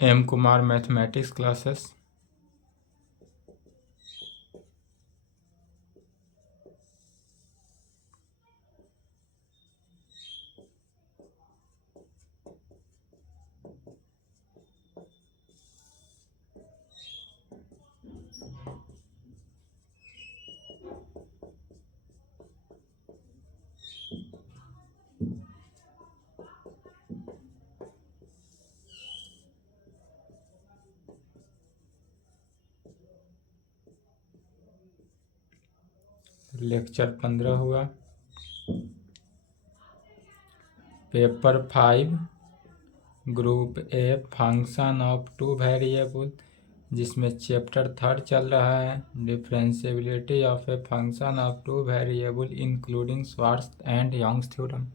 M Kumar mathematics classes. Lecture 15 हुआ। Paper 5 group A function of two variable, जिसमें chapter 3 चल रहा है, differentiability of a function of two variable including Schwarz and Young's theorem.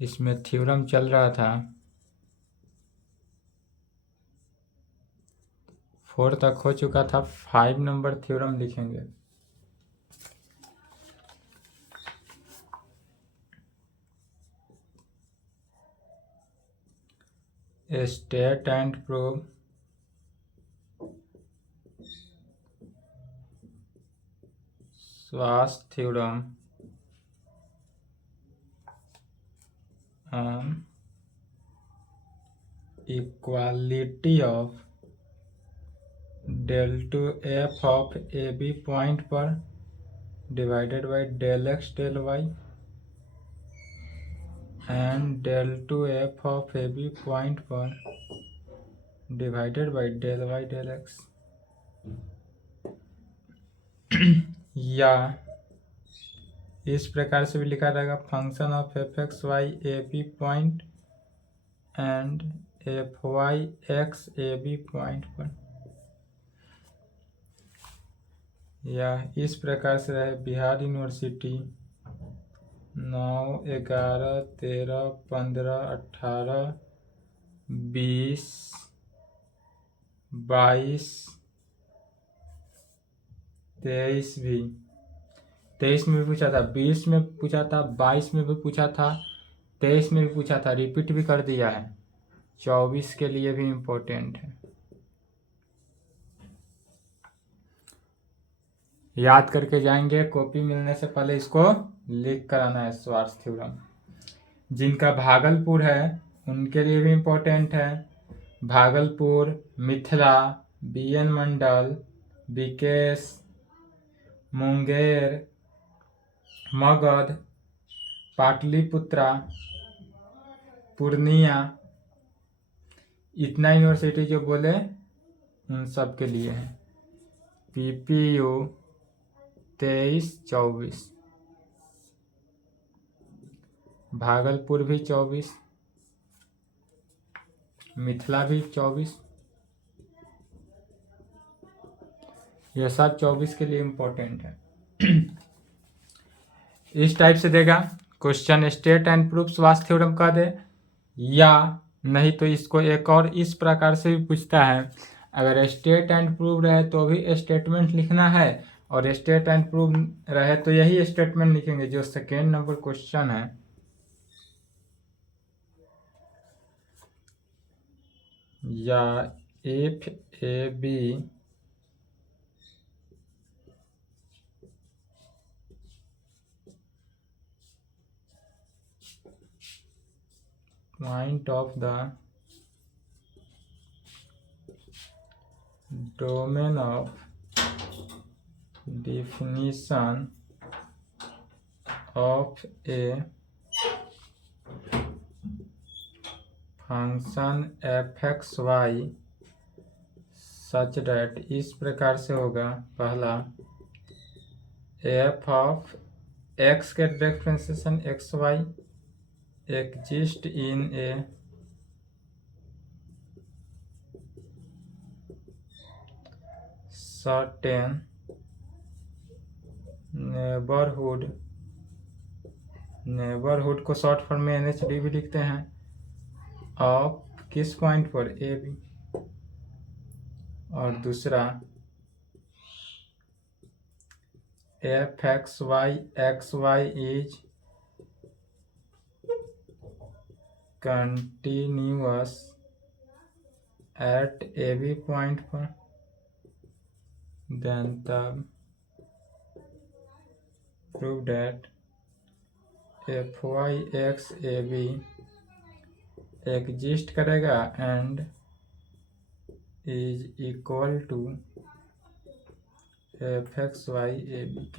इसमें theorem चल रहा था। 4 तक हो चुका था, 5 नंबर थ्योरम लिखेंगे। State and prove Schwarz theorem on equality of del to f of ab point पर divided by del x del y and del to f of ab point पर divided by del y del x। या इस प्रकार से भी लिखा रहेगा, function of F x Y A B point and F Y x A B point पर। या इस प्रकार से रहे, बिहार यूनिवर्सिटी 9, 11, 13, 15, 18, 20, 22, 23 भी, 23 में भी पूछा था, 20 में पूछा था, 22 में भी पूछा था, 23 में भी पूछा था, रिपीट भी कर दिया है। 24 के लिए भी इम्पोर्टेंट है, याद करके जाएंगे। कॉपी मिलने से पहले इसको लिख कर आना है। श्वार्ट्ज थ्योरम जिनका भागलपुर है उनके लिए भी इम्पोर्टेंट है। भागलपुर, मिथिला, बीएन मंडल, विकेश, मुंगेर, मगध, पाटलिपुत्रा, पूर्णिया, इतना यूनिवर्सिटी जो बोले उन सब के लिए है। पीपीयू 23-24, भागलपुर भी 24, मिथिला भी 24, यह सब 24 के लिए इम्पोर्टेंट है। इस टाइप से देगा question, state and proof Schwarz theorem का दे, या नहीं तो इसको एक और इस प्रकार से भी पूछता है। अगर स्टेट एंड प्रूफ रहे तो भी स्टेटमेंट लिखना है, और स्टेट एंड प्रूफ रहे तो यही स्टेटमेंट लिखेंगे जो सेकेंड नंबर क्वेश्चन है। या F A B point of the domain of definition of a function f(x,y) such that, इस प्रकार से होगा। पहला, f of x के differentiation x y exist in a certain neighborhood, neighbourhood को शॉर्ट फॉर्म में NHD भी लिखते हैं, ऑफ किस पॉइंट पर, ए बी। और दूसरा, F x Y is continuous at A B point पर, देन तब prove that F Y x A B exist करेगा and is equal to F x Y A B.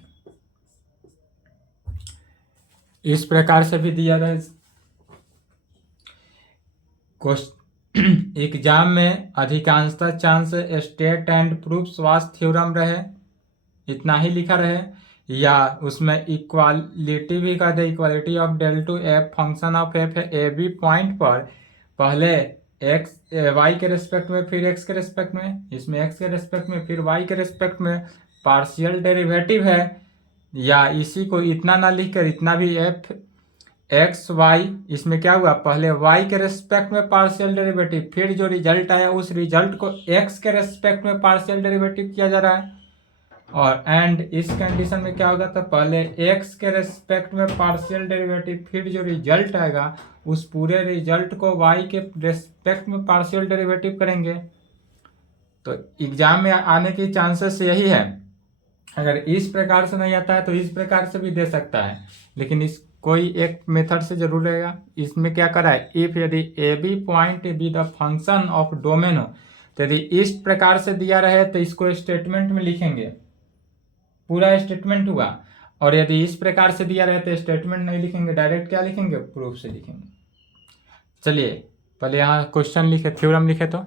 इस प्रकार से भी दिया रहे एग्जाम में अधिकांशतः चांस स्टेट एंड प्रूफ स्वास्थ्य थ्योरम रहे, इतना ही लिखा रहे, या उसमें इक्वालिटी भी कर दे, equality of del two F function of F A B point पर पहले एक्स वाई के रेस्पेक्ट में, फिर एक्स के रेस्पेक्ट में, इसमें एक्स के रेस्पेक्ट में, फिर वाई के रेस्पेक्ट में पार्शियल डेरिवेटिव है, या इसी को इतना ना लिखकर इतना भी एफ एक्स वाई, इसमें क्या हुआ पहले वाई के रेस्पेक्ट में पार्शियल डेरिवेटिव, फिर जो रिजल्ट आया उस रिजल्ट को एक्स के रेस्पेक्ट में पार्शियल डेरिवेटिव किया जा रहा है, और एंड इस कंडीशन में क्या होगा तो पहले एक्स के रेस्पेक्ट में पार्शियल डेरिवेटिव, फिर जो रिजल्ट आएगा उस पूरे रिजल्ट को वाई के रेस्पेक्ट में पार्शियल डेरिवेटिव करेंगे। तो एग्जाम में आने की चांसेस यही है। अगर इस प्रकार से नहीं आता है तो इस प्रकार से भी दे सकता है, लेकिन इस कोई एक मेथड से जरूर रहेगा। इसमें क्या करा है, इफ यदि A B point be the function of domain हो, तो यदि इस प्रकार से दिया रहे तो इसको स्टेटमेंट में लिखेंगे, पूरा स्टेटमेंट हुआ, और यदि इस प्रकार से दिया रहे तो स्टेटमेंट नहीं लिखेंगे, डायरेक्ट क्या लिखेंगे, प्रूफ से लिखेंगे। चलिए पहले यहाँ क्वेश्चन लिखे, थ्योरम लिखे तो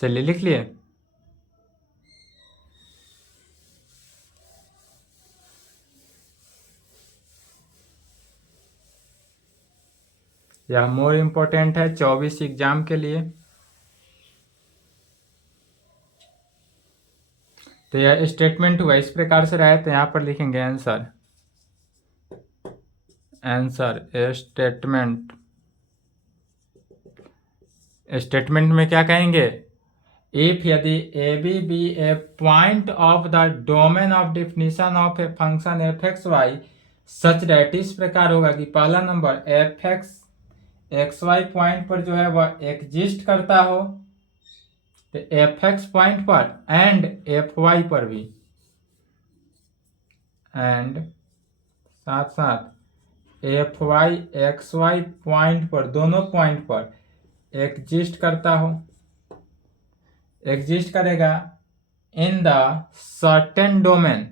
चलिए लिख लिए। यह मोर इम्पोर्टेंट है 24 एग्जाम के लिए। तो यह स्टेटमेंट हुआ, इस प्रकार से रहे तो यहाँ पर लिखेंगे आंसर, आंसर स्टेटमेंट। स्टेटमेंट में क्या कहेंगे, इफ यदि A B B A point of the domain of definition of a function F x Y such that, इस प्रकार होगा कि पहला number F x X Y point पर जो है वह एग्जिस्ट करता हो, तो एफ एक्स पॉइंट पर एंड एफ वाई पर भी, एंड साथ साथ F Y X Y point पर, दोनों पॉइंट पर एग्जिस्ट करता हो, एग्जिस्ट करेगा in the certain domain,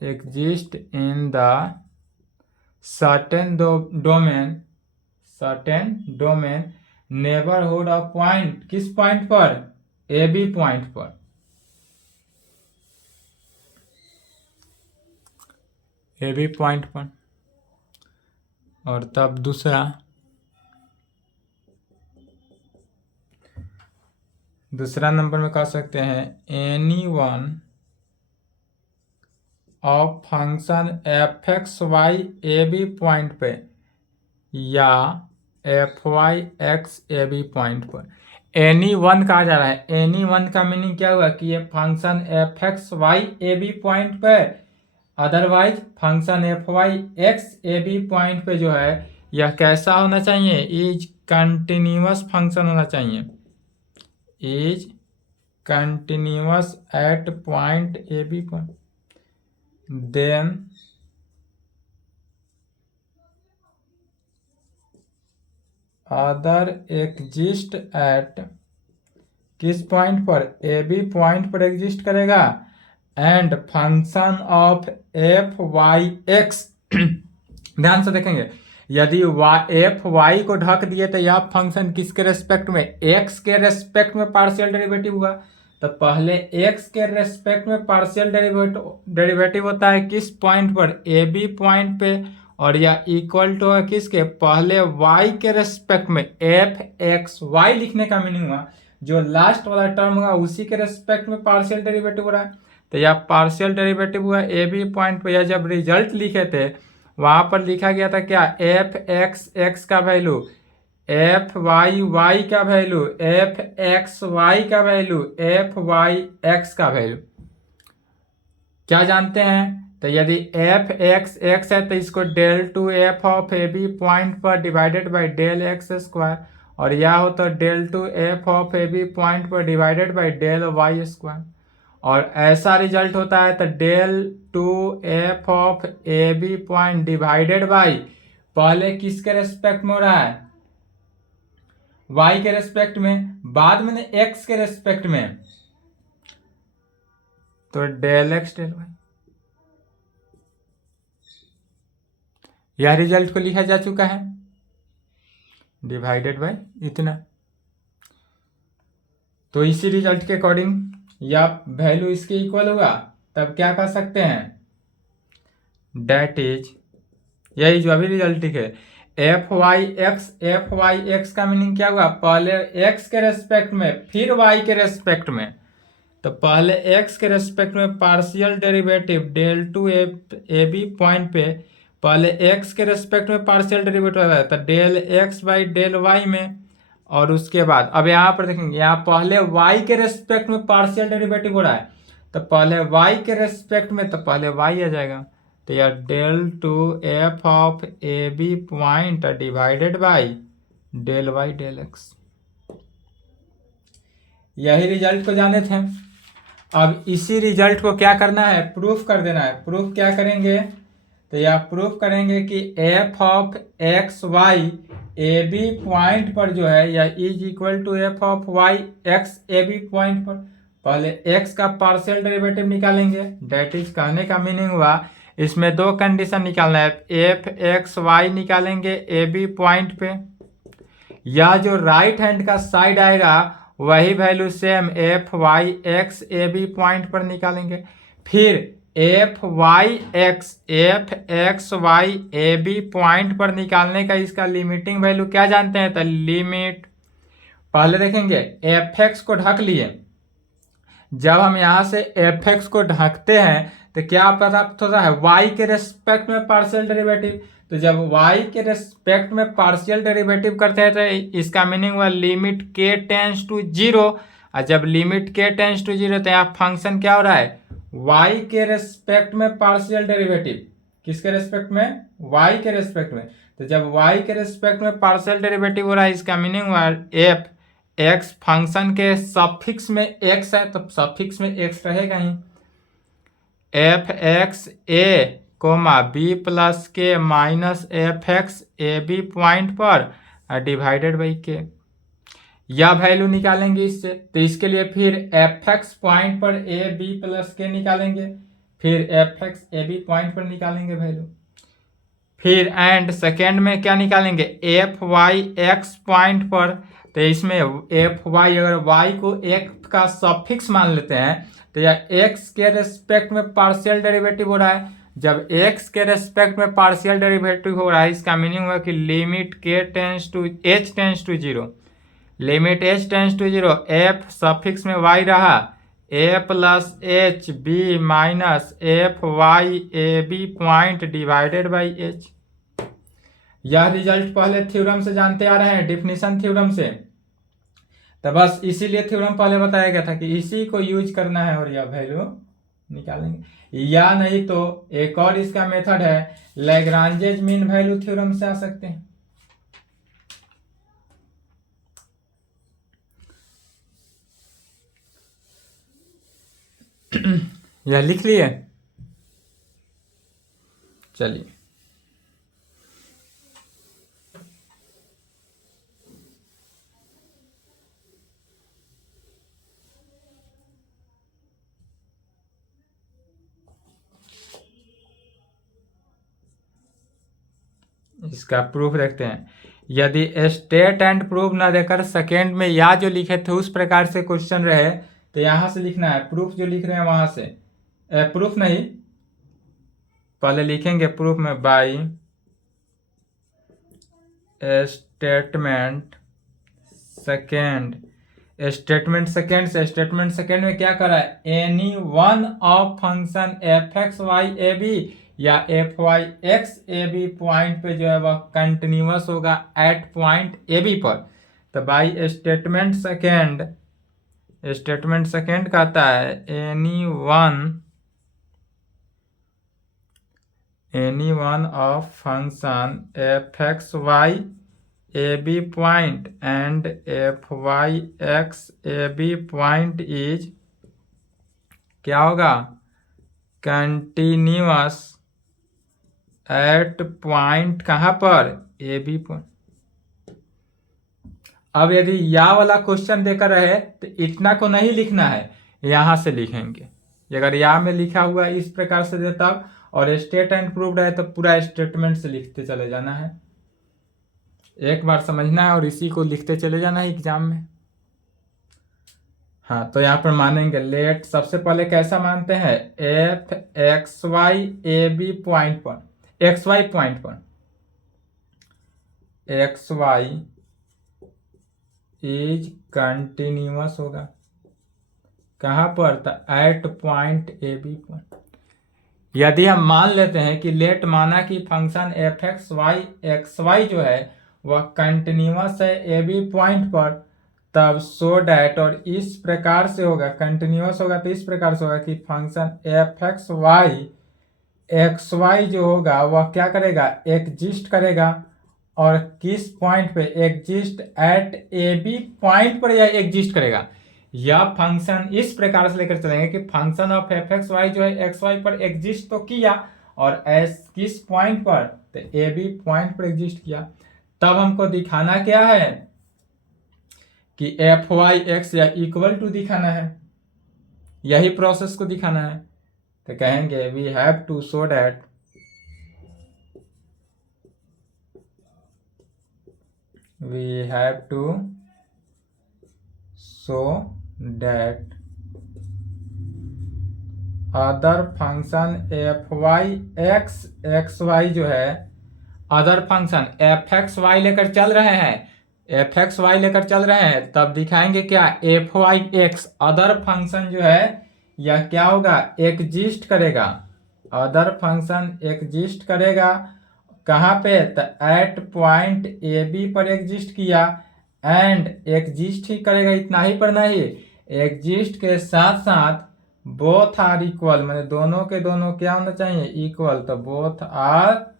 exist in the certain domain, certain domain neighbourhood of point, किस पॉइंट पर, ए बी पॉइंट पर, ए बी पॉइंट पर। और तब दूसरा नंबर में कह सकते हैं any one of function F x Y A B point पे या F Y x A B point पर। एनी वन कहा जा रहा है, एनी वन का मीनिंग क्या हुआ कि ये function F x Y A B point पे, otherwise function F Y x A B point पे जो है यह कैसा होना चाहिए, इज कंटिन्यूअस फंक्शन होना चाहिए, is continuous at point A B point, then other exist at, किस पॉइंट पर, ए बी पॉइंट पर एग्जिस्ट करेगा, and function of F Y X ध्यान से देखेंगे, यदि एफ वाई को ढक दिए तो यह फंक्शन किसके रेस्पेक्ट में, एक्स के रेस्पेक्ट में पार्शियल डेरिवेटिव हुआ, तो पहले एक्स के रेस्पेक्ट में पार्शियल डेरिवेटिव होता है किस पॉइंट पर, ए बी पॉइंट पे, और यह इक्वल टू किसके, पहले वाई के रेस्पेक्ट में, एफ एक्स वाई लिखने का मीनिंग हुआ जो लास्ट वाला टर्म होगा उसी के रेस्पेक्ट में पार्शियल डेरिवेटिव हो रहा है। तो यह पार्शियल डेरिवेटिव हुआ ए बी पॉइंट पर। यह जब रिजल्ट लिखे थे वहाँ पर लिखा गया था क्या, एफ एक्स एक्स का वैल्यू, एफ वाई वाई का वैल्यू, एफ एक्स वाई का वैल्यू, एफ वाई एक्स का वैल्यू। क्या जानते हैं, तो यदि एफ एक्स एक्स है तो इसको del two F of A B point पर divided by del X square, और यह हो तो del two F of A B point पर divided by del Y square. और ऐसा रिजल्ट होता है तो del two F of A B point divided by, पहले किसके रेस्पेक्ट में हो रहा है, y के रेस्पेक्ट में, बाद में x के रेस्पेक्ट में, तो डेल एक्स डेल वाई। यह रिजल्ट को लिखा जा चुका है डिवाइडेड बाय इतना। तो इसी रिजल्ट के अकॉर्डिंग या वैल्यू इसके इक्वल हुआ, तब क्या कर सकते हैं, डेट इज, यही जो अभी रिजल्ट लिखे, एफ वाई एक्स का मीनिंग क्या हुआ, पहले एक्स के रेस्पेक्ट में फिर वाई के रेस्पेक्ट में। तो पहले एक्स के रेस्पेक्ट में partial derivative del two A B point पे पहले एक्स के रेस्पेक्ट में पार्शियल डेरिवेटिव आता है तो del X by del Y में, और उसके बाद अब यहाँ पर देखेंगे यहाँ पहले वाई के रेस्पेक्ट में पार्शियल डेरिवेटिव हो रहा है, तो पहले वाई के रेस्पेक्ट में तो पहले वाई आ जाएगा, तो यार del two F of A B point divided by del Y del X. यही रिजल्ट को जाने थे। अब इसी रिजल्ट को क्या करना है, प्रूफ कर देना है। प्रूफ क्या करेंगे, तो यह प्रूफ करेंगे कि F of X Y A B point पर जो है या is equal to F of Y x A B point पर पहले एक्स का पार्शियल डेरिवेटिव निकालेंगे। डेट इज, कहने का मीनिंग हुआ इसमें दो कंडीशन निकालना है, एफ एक्स वाई निकालेंगे ए बी पॉइंट पे, या जो राइट हैंड का साइड आएगा वही value same F Y x A B point पर निकालेंगे। फिर F x Y A B point पर निकालने का इसका लिमिटिंग वैल्यू क्या जानते हैं, तो लिमिट, पहले देखेंगे एफ एक्स को ढक लिए। जब हम यहाँ से एफ एक्स को ढकते हैं तो क्या प्राप्त होता है, वाई के रेस्पेक्ट में पार्शियल डेरिवेटिव। तो जब वाई के रेस्पेक्ट में पार्शियल डेरिवेटिव करते हैं तो इसका मीनिंग हुआ लिमिट के टेंस टू जीरो, और जब लिमिट के टेंस टू जीरो तो यहाँ फंक्शन क्या हो रहा है, वाई के रेस्पेक्ट में पार्शियल डेरिवेटिव, किसके रेस्पेक्ट में, वाई के रेस्पेक्ट में। तो जब वाई के रेस्पेक्ट में पार्शियल डेरिवेटिव हो रहा है इसका मीनिंग हुआ एफ एक्स, फंक्शन के सफिक्स में एक्स है तो सफिक्स में एक्स रहेगा ही, F x A comma B plus के minus F x A B point पर डिवाइडेड बाई के, या वैल्यू निकालेंगे इससे। तो इसके लिए फिर एफ एक्स पॉइंट पर ए बी प्लस के निकालेंगे, फिर F x A B point पर निकालेंगे वैल्यू, फिर एंड सेकेंड में क्या निकालेंगे, एफ वाई एक्स पॉइंट पर। तो इसमें एफ वाई, अगर वाई को एक का सफिक्स मान लेते हैं तो यह एक्स के रेस्पेक्ट में पार्शियल डेरिवेटिव हो रहा है। जब एक्स के रेस्पेक्ट में पार्शियल डेरिवेटिव हो रहा है इसका मीनिंग हुआ कि लिमिट के tends to H tends to zero, limit H tends to zero, F suffix में वाई रहा, A plus H B minus F Y A B point divided by H. यह रिजल्ट पहले थ्योरम से जानते आ रहे हैं, डिफिनीशन थ्योरम से। तो बस इसीलिए थ्योरम पहले बताया गया था कि इसी को यूज करना है और यह वैल्यू निकालेंगे। या नहीं तो एक और इसका मेथड है, लैग्रांजेज मीन वैल्यू थ्योरम से आ सकते हैं। यह लिख लिए, चलिए इसका प्रूफ देखते हैं। यदि स्टेट एंड प्रूफ ना देकर सेकेंड में या जो लिखे थे उस प्रकार से क्वेश्चन रहे तो यहां से लिखना है, प्रूफ जो लिख रहे हैं वहां से, प्रूफ नहीं, पहले लिखेंगे प्रूफ में by statement second statement second में क्या करा है, any one of function F x Y A B या F Y x A B point पे जो है वह कंटिन्यूअस होगा एट पॉइंट ए बी पर। तो बाई स्टेटमेंट सेकेंड कहता है any one of function F x Y A B point and F Y x A B point is क्या होगा, कंटिन्यूअस एट पॉइंट कहाँ पर, ए बी पॉइंट। अब यदि या वाला क्वेश्चन देकर रहे तो इतना को नहीं लिखना है, यहां से लिखेंगे। अगर या में लिखा हुआ है इस प्रकार से देता और स्टेट एंड प्रूव्ड है तो पूरा स्टेटमेंट से लिखते चले जाना है, एक बार समझना है और इसी को लिखते चले जाना है एग्जाम में। हाँ, तो यहाँ पर मानेंगे लेट, सबसे पहले कैसा मानते हैं, F x Y A B point पर, एक्स वाई पॉइंट पर, एक्स वाई इज कंटिन्यूअस होगा कहाँ पर, तो एट पॉइंट ए बी पर। यदि हम मान लेते हैं कि लेट माना कि फंक्शन एफ एक्स वाई जो है वह कंटिन्यूअस है ए बी पॉइंट पर, तब सो डैट, और इस प्रकार से होगा, कंटिन्यूअस होगा तो इस प्रकार से होगा कि फंक्शन एफ एक्स वाई जो होगा वह क्या करेगा, एग्जिस्ट करेगा, और किस पॉइंट पे, exist at A B point पर यह एग्जिस्ट करेगा। यह फंक्शन इस प्रकार से लेकर चलेंगे कि function of F x Y जो है एक्स वाई पर एग्जिस्ट तो किया, और एस किस पॉइंट पर, तो ए बी पॉइंट पर एग्जिस्ट किया। तब हमको दिखाना क्या है कि एफ वाई एक्स या इक्वल टू दिखाना है, यही प्रोसेस को दिखाना है। तो कहेंगे we have to show that other function F Y X Y जो है, other function F x Y लेकर चल रहे हैं, तब दिखाएंगे क्या, F Y X other function जो है यह क्या होगा, एग्जिस्ट करेगा, अदर फंक्शन एग्जिस्ट करेगा कहाँ पे, तो एट पॉइंट ए बी पर एग्जिस्ट किया, एंड एग्जिस्ट ही करेगा, इतना ही पर नहीं, एग्जिस्ट के साथ साथ बोथ आर इक्वल, मैंने दोनों के दोनों क्या होना चाहिए, इक्वल, तो बोथ आर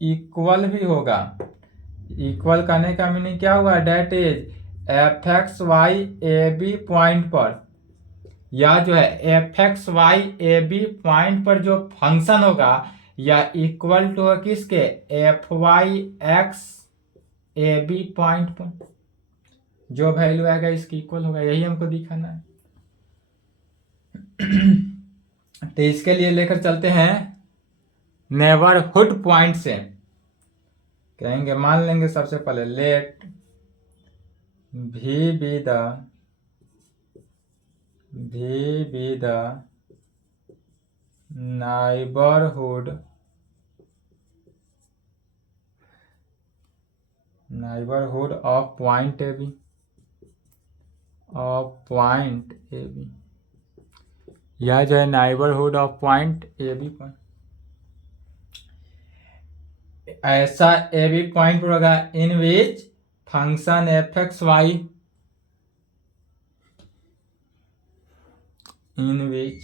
इक्वल भी होगा। इक्वल करने का मीनिंग क्या हुआ, that is f x Y A B point पर, या जो है f x Y A B point पर जो फंक्शन होगा या इक्वल टू किसके, f Y x A B point पर जो वैल्यू आएगा इसकी इक्वल होगा, यही हमको दिखाना है। तो इसके लिए लेकर चलते हैं नेबरहुड पॉइंट से, कहेंगे मान लेंगे सबसे पहले let V be the neighbourhood of point A B, यह जो है neighbourhood of point A B पर, ऐसा ए बी पॉइंट पर होगा in which function F x Y, in which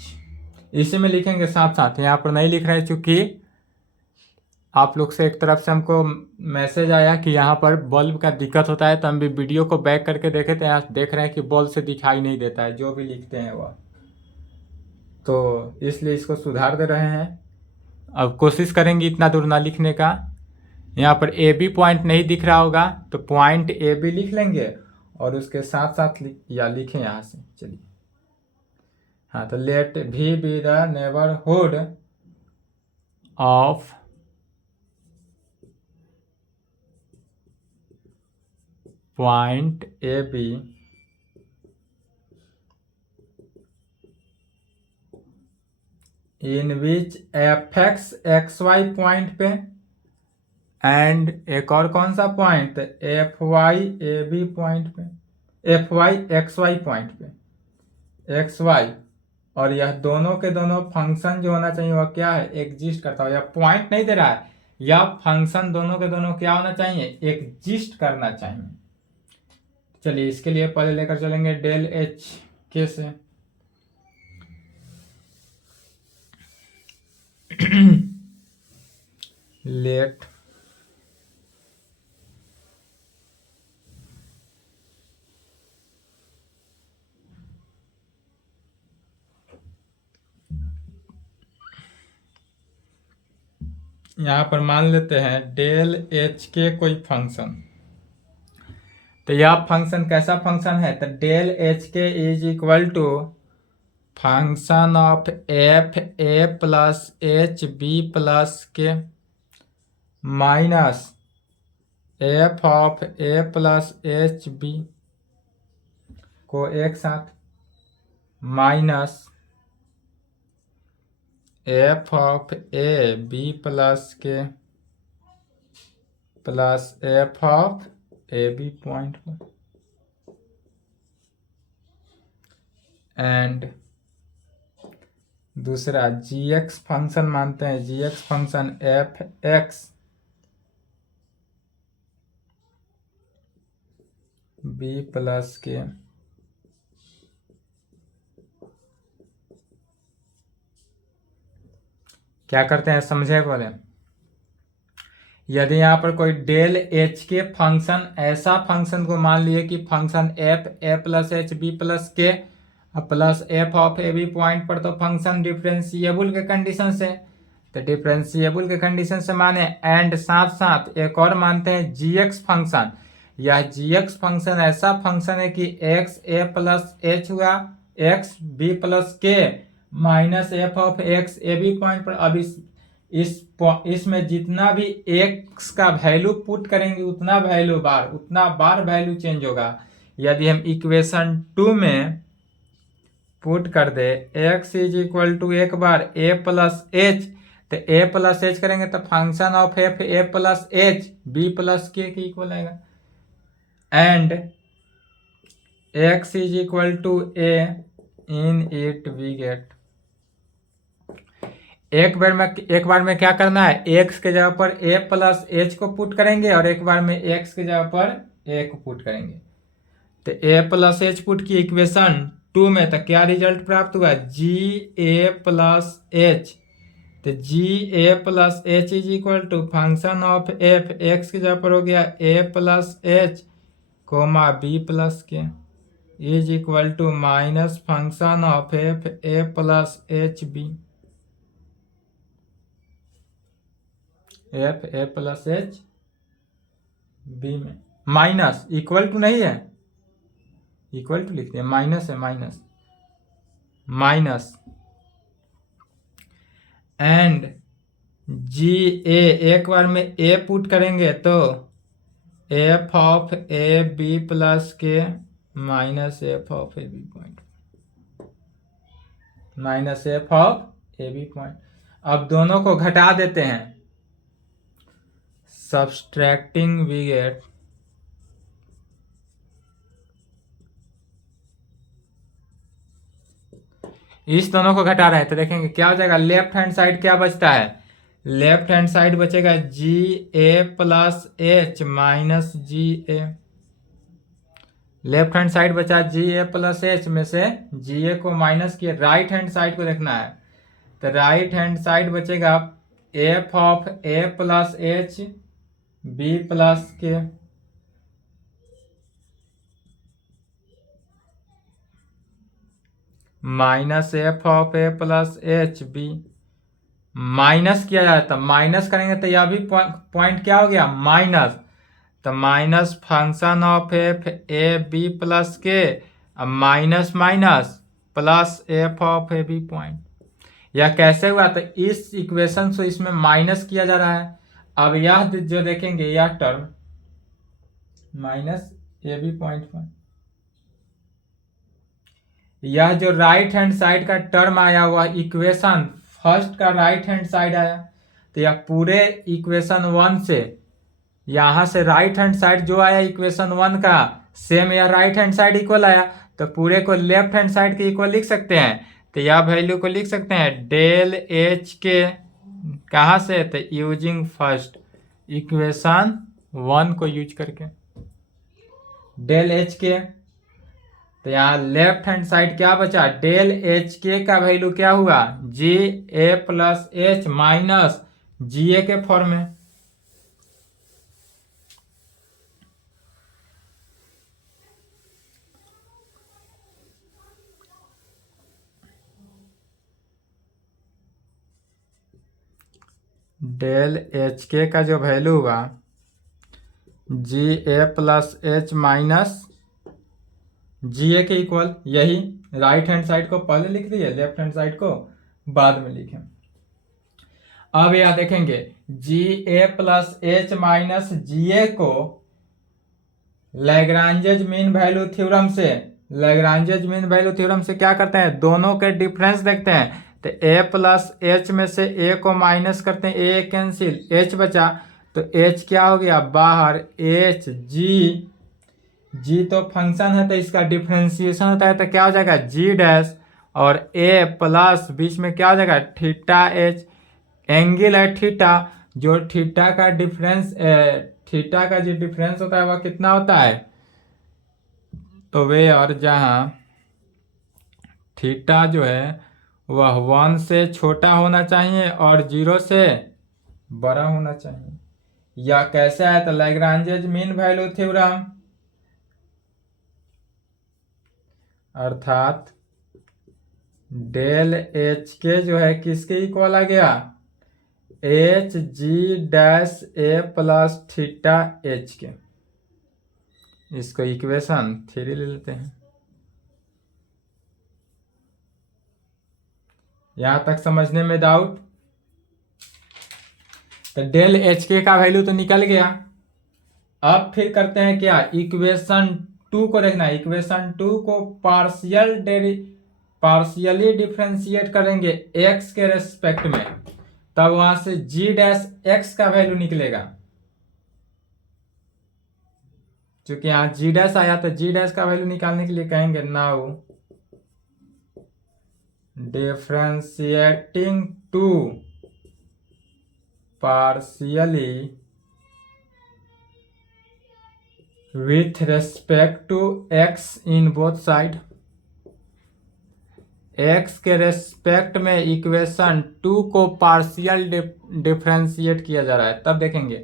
इसी में लिखेंगे साथ साथ, यहाँ पर नहीं लिख रहे चूंकि आप लोग से एक तरफ से हमको मैसेज आया कि यहाँ पर बल्ब का दिक्कत होता है, तो हम भी वीडियो को बैक करके देखे थे, यहाँ देख रहे हैं कि बल्ब से दिखाई नहीं देता है जो भी लिखते हैं वह, तो इसलिए इसको सुधार दे रहे हैं। अब कोशिश करेंगे इतना दूर ना लिखने का। यहाँ पर ए बी पॉइंट नहीं दिख रहा होगा तो पॉइंट ए बी लिख लेंगे और उसके साथ साथ या लिखें यहाँ से, चलिए। हाँ, तो let V be the neighbourhood of point A B in which F x Y point पे, एंड एक और कौन सा point, F Y A B point पे, F Y X Y point पे एक्स वाई, और यह दोनों के दोनों फंक्शन जो होना चाहिए वह क्या है, एग्जिस्ट करता हो। यह पॉइंट नहीं दे रहा है, या फंक्शन दोनों के दोनों क्या होना चाहिए, एग्जिस्ट करना चाहिए। चलिए इसके लिए पहले लेकर चलेंगे डेल एच के से। लेट यहां पर मान लेते हैं डेल एच के कोई फंक्शन, तो यह फंक्शन कैसा फंक्शन है, तो डेल एच के is equal to function of F A plus H B plus के minus F of A plus H B को एक साथ minus F of A B plus के plus F of A B point पर, and दूसरा G x function मानते हैं, G x function F X B plus K क्या करते हैं समझे बोले। यदि यहाँ पर कोई डेल एच के फंक्शन, ऐसा फंक्शन को मान लिए कि function F A plus H B plus के plus F of A B point पर, तो फंक्शन डिफरेंशिएबल के कंडीशन से, तो डिफरेंशिएबल के कंडीशन से माने, एंड साथ साथ एक और मानते हैं जी एक्स फंक्शन। यह जी एक्स फंक्शन ऐसा फंक्शन है कि एक्स ए प्लस एच हुआ एक्स बी प्लस के minus F of x A B point पर। अब इसमें जितना भी एक्स का वैल्यू पुट करेंगे उतना बार वैल्यू चेंज होगा। यदि हम इक्वेशन 2 में पुट कर दे x इज इक्वल टू एक बार a प्लस एच, तो a प्लस एच करेंगे तो function of F A plus H B plus k equal आएगा, and x is equal to a in it we get. एक बार में क्या करना है, x के जगह पर a प्लस एच को पुट करेंगे और एक बार में x के जगह पर a को पुट करेंगे। तो a प्लस एच पुट की इक्वेशन 2 में, तो क्या रिजल्ट प्राप्त हुआ, जी ए प्लस एच, तो G A plus H is equal to function of F x के जगह पर हो गया A plus H comma B plus K is equal to minus function of F A plus H B, F A plus H B में minus equal to नहीं है, equal to लिखते हैं, माइनस है, माइनस एंड जी ए, एक बार में ए put करेंगे तो F of A B plus के minus F of A B point, minus F of A B point. अब दोनों को घटा देते हैं, सब्सट्रैक्टिंग वी गेट इस दोनों को घटा रहे हैं तो देखेंगे क्या हो जाएगा, लेफ्ट हैंड साइड क्या बचता है, लेफ्ट हैंड साइड बचेगा जी A plus H minus ji A, left hand side बचा जी ए प्लस एच में से जी ए को माइनस किए, राइट हैंड साइड को देखना है, तो राइट हैंड साइड बचेगा F of A plus H B plus के minus F of A plus H B, minus किया जाता, माइनस करेंगे तो यह भी पॉइंट क्या हो गया, माइनस, तो minus function of F A B plus के minus minus plus F of A B point. यह कैसे हुआ, तो इस इक्वेशन से इसमें माइनस किया जा रहा है। अब यह जो देखेंगे यह term minus a B point पर, यह जो राइट हैंड साइड का टर्म आया हुआ इक्वेशन फर्स्ट का राइट हैंड साइड आया, तो यह पूरे इक्वेशन 1 से यहां से राइट हैंड साइड जो आया इक्वेशन 1 का सेम या राइट हैंड साइड इक्वल आया तो पूरे को लेफ्ट हैंड साइड के इक्वल लिख सकते हैं। तो यह वैल्यू को लिख सकते हैं डेल एच के कहाँ से, तो यूजिंग फर्स्ट इक्वेशन 1 को यूज करके डेल एच के। तो यहाँ लेफ्ट हैंड साइड क्या बचा, डेल एच के का वैल्यू क्या हुआ, जी ए प्लस एच माइनस जी ए के फॉर्म में। डेल एच के का जो वैल्यू हुआ जी ए प्लस एच माइनस जी ए के इक्वल, यही राइट हैंड साइड को पहले लिख दिए, लेफ्ट हैंड साइड को बाद में लिखें। अब यह देखेंगे जी ए प्लस एच माइनस जी ए को लैग्रांजेज मीन वैल्यू थ्योरम से, लैग्रांजेज मीन वैल्यू थ्योरम से क्या करते हैं, दोनों के डिफरेंस देखते हैं। तो ए प्लस एच में से ए को माइनस करते हैं, ए कैंसिल, एच बचा, तो एच क्या हो गया बाहर, एच जी, जी तो फंक्शन है तो इसका डिफरेंशिएशन होता है तो क्या हो जाएगा जी डैश, और ए प्लस बीच में क्या हो जाएगा थीटा एच, एंगल है थीटा, जो थीटा का डिफरेंस थीटा का जो डिफरेंस होता है वह कितना होता है, तो वे और जहाँ थीटा जो है वह 1 से छोटा होना चाहिए और 0 से बड़ा होना चाहिए। या कैसे है, तो लैग्रांजेज मीन वैल्यू थ्योरम, अर्थात डेल एच के जो है किसके इक्वल आ गया, एच जी डैश ए प्लस थीटा एच के। इसको इक्वेशन 3 ले लेते हैं। यहां तक समझने में डाउट, तो डेल एच के का वैल्यू तो निकल गया। अब फिर करते हैं क्या, इक्वेशन 2 को देखना है। इक्वेशन 2 को पार्शियली डिफरेंशिएट करेंगे एक्स के रेस्पेक्ट में, तब वहां से जी डैश एक्स का वैल्यू निकलेगा। क्योंकि यहाँ जी डैश आया तो जी डैश का वैल्यू निकालने के लिए कहेंगे now differentiating to partially with respect to x in both side, x के रेस्पेक्ट में इक्वेशन 2 को पार्शियल डिफरेंशिएट किया जा रहा है। तब देखेंगे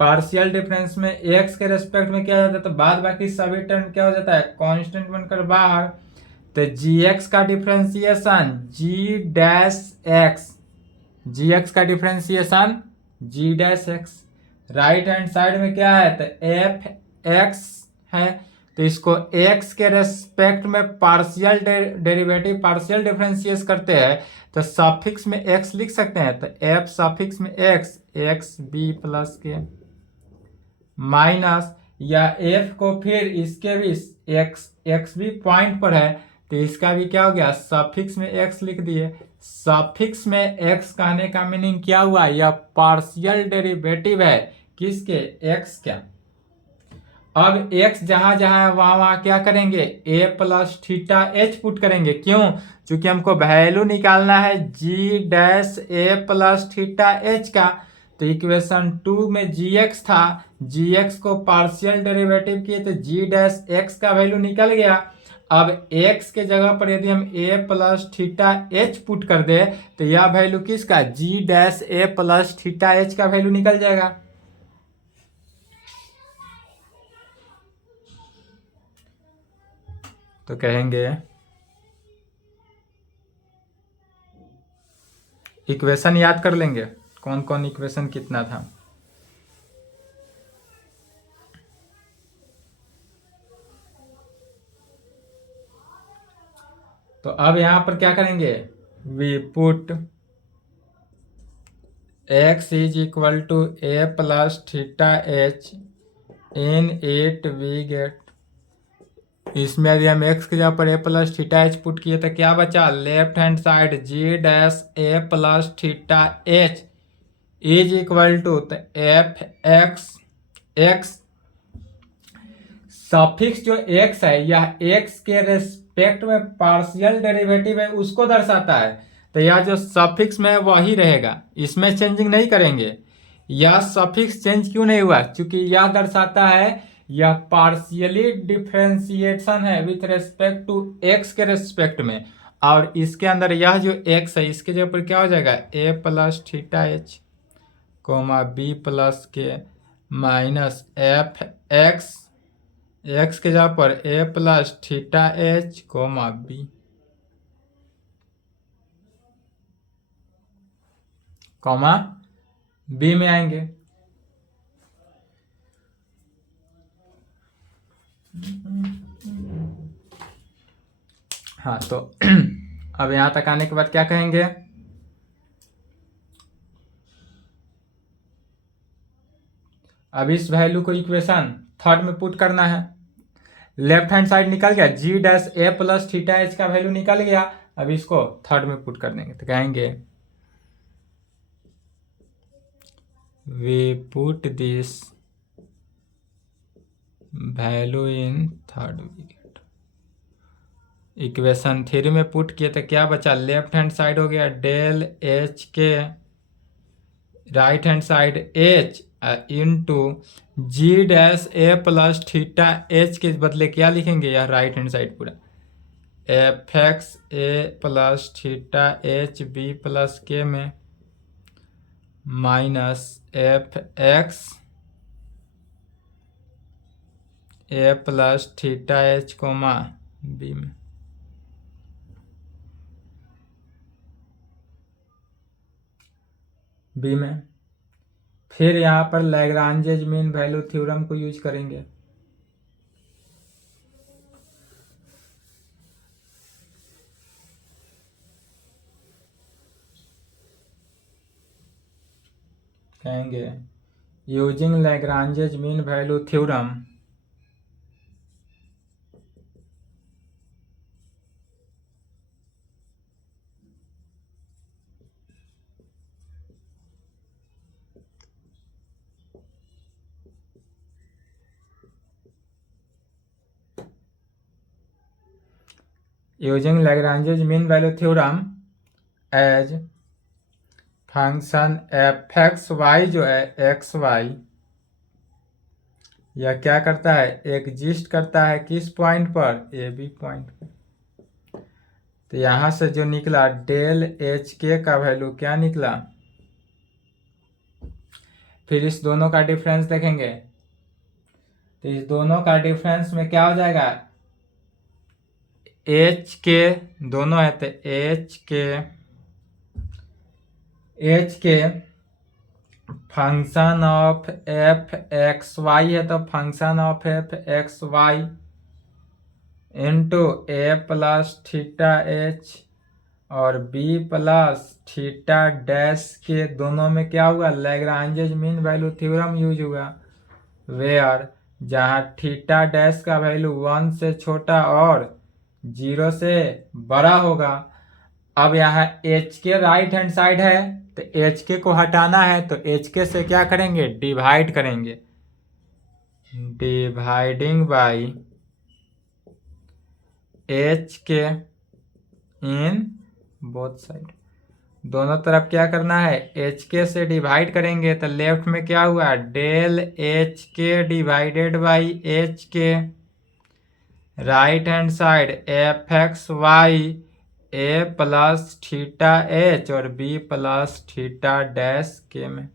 पार्शियल डिफरेंस में x के रेस्पेक्ट में क्या हो जाता है, तो बाद बाकी सभी टर्म क्या हो जाता है कांस्टेंट बनकर बाहर। तो gx का differentiation g dash x, gx का differentiation G dash X, right hand side में क्या है तो एफ एक्स है, तो इसको एक्स के रेस्पेक्ट में पार्शियल डेरिवेटिव पार्शियल डिफरेंशिएट करते हैं तो सफिक्स में एक्स लिख सकते हैं। तो एफ सफिक्स में एक्स, एक्स बी प्लस के माइनस, या एफ को फिर इसके भी एक्स भी पॉइंट पर है तो इसका भी क्या हो गया सफिक्स में एक्स लिख दिए। सफिक्स में एक्स कहने का मीनिंग क्या हुआ, यह पार्शियल डेरिवेटिव है किसके, एक्स का। अब एक्स जहां जहां है वहां वहां क्या करेंगे ए प्लस थीटा एच पुट करेंगे, क्यों, क्योंकि हमको वैल्यू निकालना है जी डैश ए प्लस थीटा एच का। तो इक्वेशन 2 में जी एक्स था, जी एक्स को पार्शियल डेरिवेटिव किए तो जी डैश एक्स का वैल्यू निकल गया। अब x के जगह पर यदि हम a plus theta h put कर दे तो यह वैल्यू किसका g dash a plus theta H का वैल्यू निकल जाएगा। तो कहेंगे इक्वेशन याद कर लेंगे कौन कौन इक्वेशन कितना था। तो अब यहां पर क्या करेंगे, we put x is equal to a plus theta h in it we get, इसमें यदि हम x के जगह पर a plus theta h put किए तो क्या बचा, left hand side g dash A plus theta h is equal to F x x suffix जो x है यह x के रेस्पेक्ट में पार्शियल डेरिवेटिव है उसको दर्शाता है, तो यह जो सफिक्स में है वही रहेगा, इसमें चेंजिंग नहीं करेंगे। यह सफिक्स चेंज क्यों नहीं हुआ? क्योंकि यह दर्शाता है यह पार्शियली डिफरेंशिएशन है विथ रेस्पेक्ट टू x के रेस्पेक्ट में, और इसके अंदर यह जो x है इसके जगह पर क्या हो जाएगा a plus theta H comma b plus के माइनस एफ एक्स के जगह पर a plus theta H comma b comma b में आएंगे। हाँ तो अब यहां तक आने के बाद क्या कहेंगे, अब इस वैल्यू को इक्वेशन थर्ड में पुट करना है। लेफ्ट हैंड साइड निकल गया, जी डैश ए प्लस थीटा एच का वैल्यू निकल गया, अब इसको थर्ड में पुट कर देंगे तो कहेंगे we put this value in third bracket. Equation 3 में पुट किए तो क्या बचा, लेफ्ट हैंड साइड हो गया del H K right hand side H into G dash ए प्लस थीटा एच के बदले क्या लिखेंगे, यह राइट हैंड साइड पूरा एफ एक्स ए plus theta H B plus K में माइनस एफ एक्स ए plus theta H comma B में। B में फिर यहाँ पर लैग्रांजेज मीन वैल्यू थ्योरम को यूज करेंगे। कहेंगे using Lagrange's mean value theorem using Lagrange's mean value theorem as function F x Y जो है एक्स वाई यह क्या करता है, एग्जिस्ट करता है किस पॉइंट पर, ए बी पॉइंट पर। तो यहां से जो निकला डेल एच के का वैल्यू क्या निकला, फिर इस दोनों का डिफरेंस देखेंगे तो इस दोनों का डिफरेंस में क्या हो जाएगा, एच के दोनों है तो एच के function of F x y है तो function of F x y into a plus theta H और B plus theta dash k दोनों में क्या हुआ, Lagrange's mean value theorem use हुआ, वेयर जहां थीटा डैश का वैल्यू 1 से छोटा और 0 से बड़ा होगा। अब यहाँ H K right hand side है तो एच के को हटाना है तो एच के से क्या करेंगे, डिवाइड करेंगे, डिवाइडिंग बाई एच के इन बोथ साइड, दोनों तरफ क्या करना है, एच के से डिवाइड करेंगे तो लेफ्ट में क्या हुआ, डेल एच के divided by H K, right hand side F x Y A plus theta H और बी प्लस थीटा डैश के में,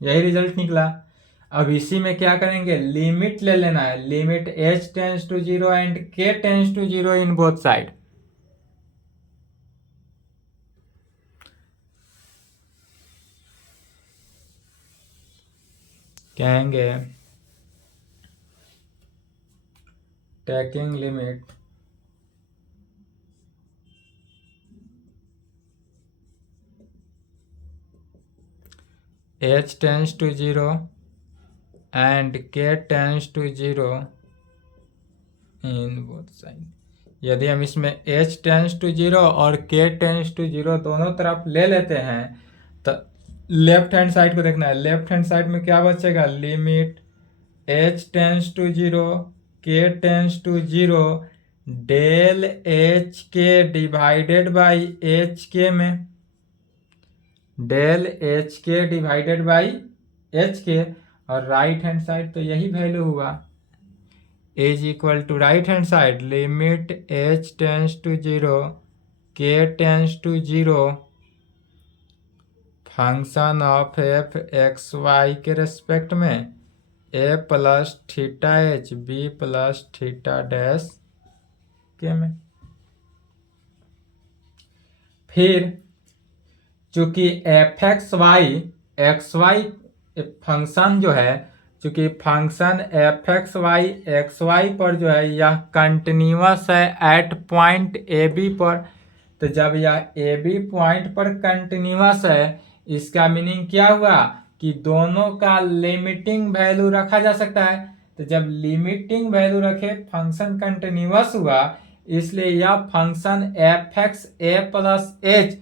यही रिजल्ट निकला। अब इसी में क्या करेंगे, लिमिट ले लेना है, limit H tends to 0 and k tends to 0 in both side. कहेंगे taking limit h tends to 0 and k tends to 0 in both side। यदि हम इसमें h tends to 0 और k tends to 0 दोनों तरफ ले लेते हैं तो लेफ्ट हैंड साइड को देखना है, लेफ्ट हैंड साइड में क्या बचेगा, limit h tends to 0, k tends to 0, del H के डिवाइडेड बाई एच के में डेल एच के डिवाइडेड बाई एच के, और राइट हैंड साइड तो यही वैल्यू हुआ, is equal to right hand side limit H tends to 0, k tends to 0, function of F x y के respect में a plus theta H B plus theta dash के में। फिर चूंकि F x Y function जो है, चूंकि function F x Y पर जो है यह कंटिन्यूअस है एट पॉइंट ए बी पर, तो जब यह ए बी पॉइंट पर कंटिन्यूअस है, इसका मीनिंग क्या हुआ कि दोनों का लिमिटिंग वैल्यू रखा जा सकता है। तो जब लिमिटिंग वैल्यू रखे फंक्शन कंटिन्यूअस हुआ, इसलिए यह फंक्शन एफ एक्स ए प्लस एच,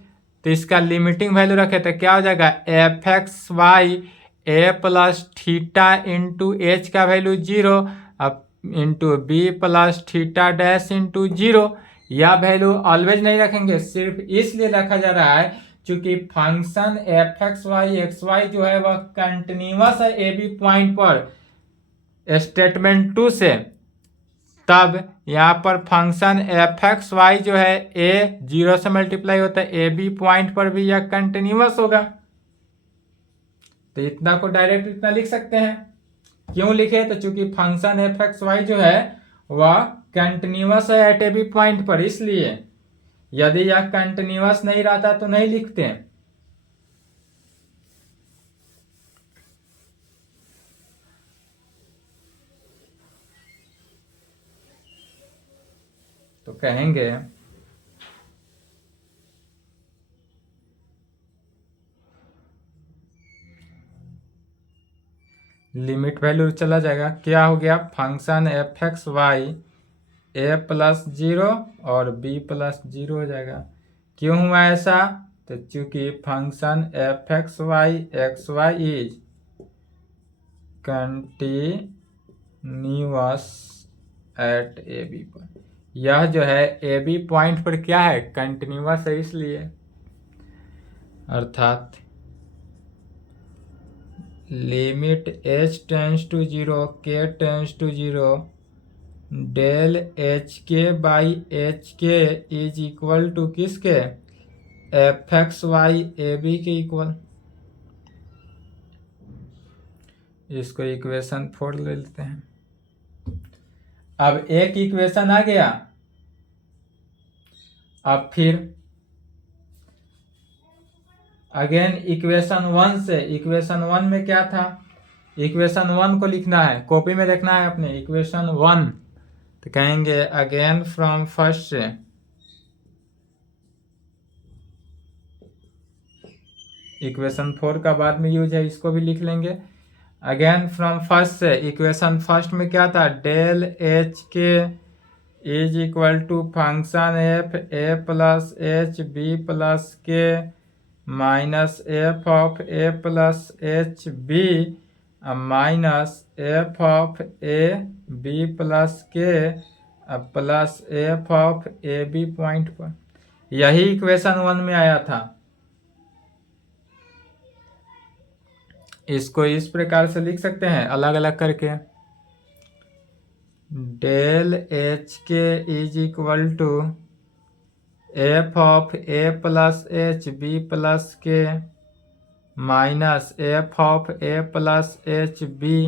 तो इसका लिमिटिंग वैल्यू रखे तो क्या हो जाएगा, एफ एक्स वाई ए प्लस थीटा इंटू एच का वैल्यू 0 अब into b plus theta dash into 0। यह वैल्यू ऑलवेज नहीं रखेंगे, सिर्फ इसलिए रखा जा रहा है क्योंकि फंक्शन एफ एक्स वाई जो है वह कंटिन्यूअस है ए बी पॉइंट पर स्टेटमेंट 2 से, तब यहाँ पर फंक्शन एफ एक्स वाई जो है ए 0 से मल्टीप्लाई होता है, ए बी पॉइंट पर भी यह कंटिन्यूअस होगा। तो इतना को डायरेक्ट इतना लिख सकते हैं। क्यों लिखे, तो चूंकि फंक्शन एफ एक्स वाई जो है वह कंटिन्यूअस है एट ए बी पॉइंट पर, इसलिए यदि यह कंटिन्यूअस नहीं रहता तो नहीं लिखते हैं। तो कहेंगे लिमिट वैल्यू चला जाएगा, क्या हो गया, फंक्शन एफ एक्स वाई ए प्लस 0 और बी प्लस 0 हो जाएगा। क्यों हुआ ऐसा, तो चूंकि function F x Y is continuous at A B पर, यह जो है ए बी पॉइंट पर क्या है, कंटिन्यूअस है, इसलिए अर्थात limit H tends to 0, k tends to 0, del H k by H के इज इक्वल टू किसके, एफ एक्स वाई ए बी के इक्वल। इसको इक्वेशन 4 ले लेते हैं। अब एक इक्वेशन आ गया, अब फिर अगेन इक्वेशन 1 से, इक्वेशन 1 में क्या था, इक्वेशन 1 को लिखना है, कॉपी में देखना है अपने इक्वेशन 1। तो कहेंगे अगेन फ्रॉम फर्स्ट से, इक्वेशन 4 का बाद में यूज है, इसको भी लिख लेंगे। अगेन फ्रॉम फर्स्ट से, इक्वेशन फर्स्ट में क्या था, डेल एच के is equal to function F A plus H B plus के minus F of A plus H B minus F of A B plus के plus F of A B point पर। यही equation 1 में आया था। इसको इस प्रकार से लिख सकते हैं अलग अलग करके, डेल एच के is equal to F of A plus H B plus के minus F of A plus H B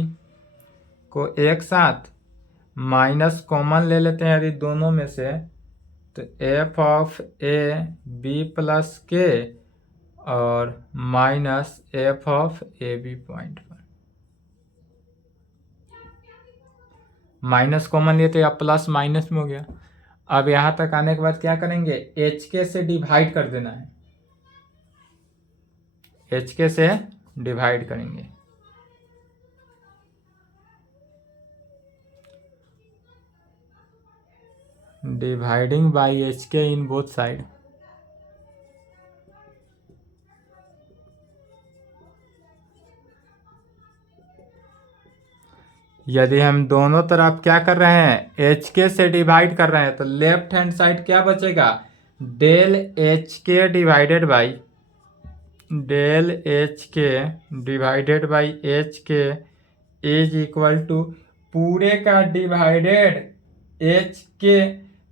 को एक साथ माइनस कॉमन ले लेते हैं यदि दोनों में से, तो F of A B plus k और minus F of A B point पर माइनस कॉमन लिए तो या प्लस माइनस में हो गया। अब यहां तक आने के बाद क्या करेंगे, एच के से डिवाइड कर देना है, एच के से डिवाइड करेंगे। डिवाइडिंग बाई एच के इन बोथ साइड, यदि हम दोनों तरफ क्या कर रहे हैं, एच के से डिवाइड कर रहे हैं, तो लेफ्ट हैंड साइड क्या बचेगा, डेल एच के डिवाइडेड बाई एच के इज इक्वल टू पूरे का डिवाइडेड एच के।